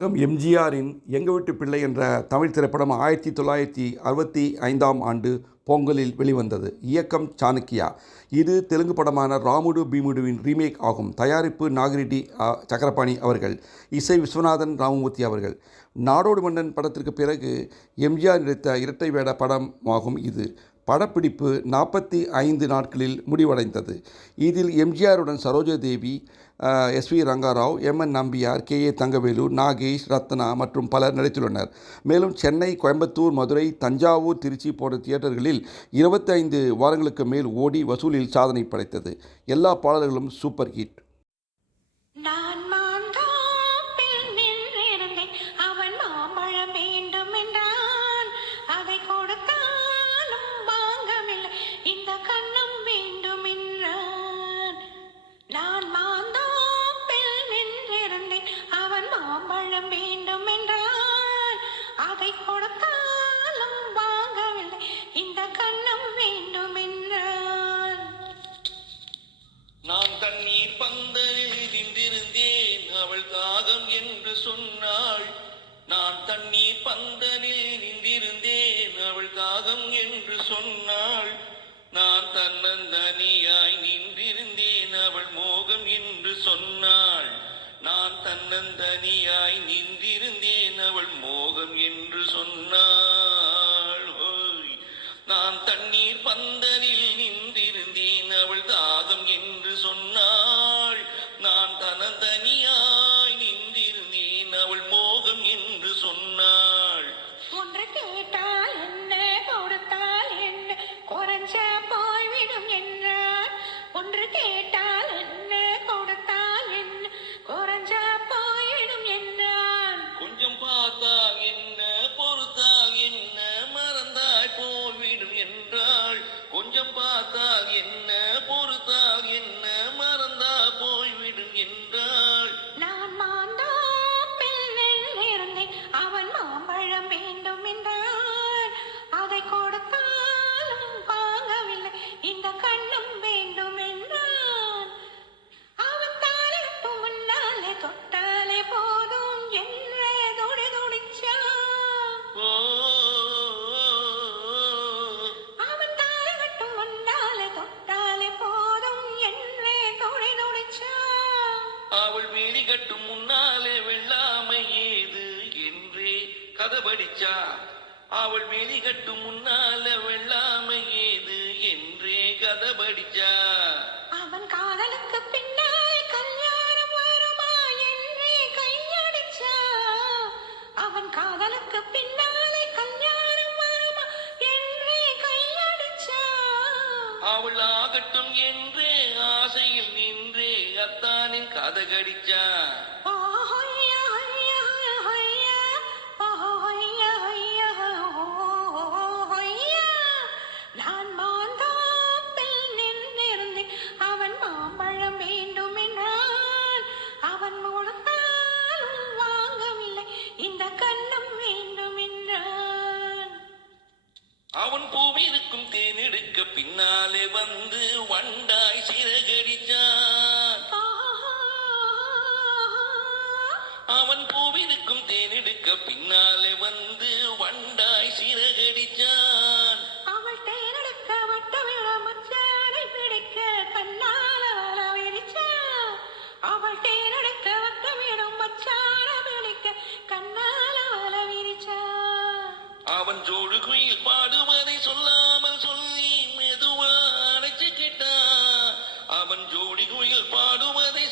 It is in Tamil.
எம்ஜிஆரின் எங்க வீட்டு பிள்ளை என்ற தமிழ் திரைப்படம் 1965ஆம் ஆண்டு பொங்கலில் வெளிவந்தது. இயக்கம் சாணக்கியா. இது தெலுங்கு படமான ராமுடு பீமுடுவின் ரீமேக் ஆகும். தயாரிப்பு நாகிரெட்டி சக்கரபாணி அவர்கள், இசை விஸ்வநாதன் ராமமூர்த்தி அவர்கள். நாடோடி மன்னன் படத்திற்கு பிறகு எம்ஜிஆர் நடித்த இரட்டை வேட படமாகும் இது. படப்பிடிப்பு 45 நாட்களில் முடிவடைந்தது. இதில் எம்ஜிஆருடன் சரோஜாதேவி, எஸ்.வி. ரங்கராவ், எம்.என். நம்பியார், கே.ஏ. தங்கவேலு, நாகேஷ், ரத்னா மற்றும் பலர் நடித்துள்ளனர். மேலும் சென்னை, கோயம்புத்தூர், மதுரை, தஞ்சாவூர், திருச்சி போன்ற தியேட்டர்களில் 25 வாரங்களுக்கு மேல் ஓடி வசூலில் சாதனை படைத்தது. எல்லா பாடல்களும் சூப்பர் ஹிட். நான் தண்ணீர் பந்தலில் நின்றிருந்தேன், அவள் தாகம் என்று சொன்னாள். நான் தண்ணீர் பந்தலில் நின்றிருந்தேன், அவள் தாகம் என்று சொன்னாள். நான் தன்னந்தனியாய் நின்றிருந்தேன், அவள் மோகம் என்று சொன்னாள். நான் தன்னந்தனியாய் நின்றிருந்தேன், அவள் மோகம் என்று சொன்னாள். நான் தண்ணீர் பந்தலில் நின்றிருந்தேன், அவள் தாகம் என்று சொன்னாள். நான் தனந்தனியாய் நின்றிருந்தேன், அவள் மோகம் என்று சொன்னாள். ஒன்று கேட்டால் என்ன, கொடுத்தால் என்ன, குறைஞ்ச போய்விடும் என்றார். ஒன்று கேட்டால் என்ன, கொடுத்தால் என்ன, குறைஞ்ச போய்விடும் என்றார். கொஞ்சம் பார்த்தால் என்ன, பொறுத்தால் என்ன, மறந்தாய் போய்விடும் என்றாள். கொஞ்சம் பார்த்தால் என்ன, பொறுத்தால் என்ன, மறந்தா போய்விடும் என்றாள். நான் மாந்தோப்பில் நின்றிருந்தேன், அவன் மாம்பழம் வேண்டும் என்றான். அதை கொடுத்தாலும் வாங்கவில்லை, இந்த கண்ணும் வேண்டும் என்றான். அவன் தாலிட்டு முன்னாலே தொட்டாலே போதும் என்றே துடி துடிச்சான். அவன் தாலிட்டு முன்னாலே தொட்டாலே போதும் என்றே துடி துடிச்சான். அவள் வேலி கட்டும் முன்னாலே வெள்ளாமை ஏது என்றே கதபடிச்சா. அவள் வேலி கட்டும் முன்னால வெள்ளாமை ஏது என்றே கதபடிச்சா. அவன் காதலுக்கு பின்னாலே கல்யாணம் வருமா என்றே கையடிச்சா. அவன் காதலுக்கு பின்னாலே கல்யாணம் வருமா என்றே கையடிச்சா. அவள் ஆகட்டும் என்றே ஆசையில் நின்றே அத்தானின் கதகடிச்சா. நான் மாந்தோப்பில் நின்றிருந்தேன், அவன் மாம்பழம் வேண்டும் என்றான். அவன் முழுத்தாலும் வாங்கவில்லை, இந்த கண்ணும் வேண்டும் என்றான். அவன் பூவிருக்கும் தேனெடுக்க பின்னாலே வந்து வண்டாய் சிறகடிச்சான். அவன் பூவிருக்கும் தேனெடுக்க பின்னாலே வந்து வண்டாய் சிறகடிச்சான். அவள் தேனெடுக்க வட்டமிழ மச்சானை பிடிக்க கண்ணால வல விரிச்சா. அவள் தேனெடுக்க வட்டமிடும் மச்சான பிடிக்க கண்ணால வல விரிச்சா. அவன் ஜோடு குயில் பாடுவதை சொல்லாமல் சொல்லி மெதுவா அடைச்சு கேட்டான். அவன் ஜோடி குயில் பாடுவதை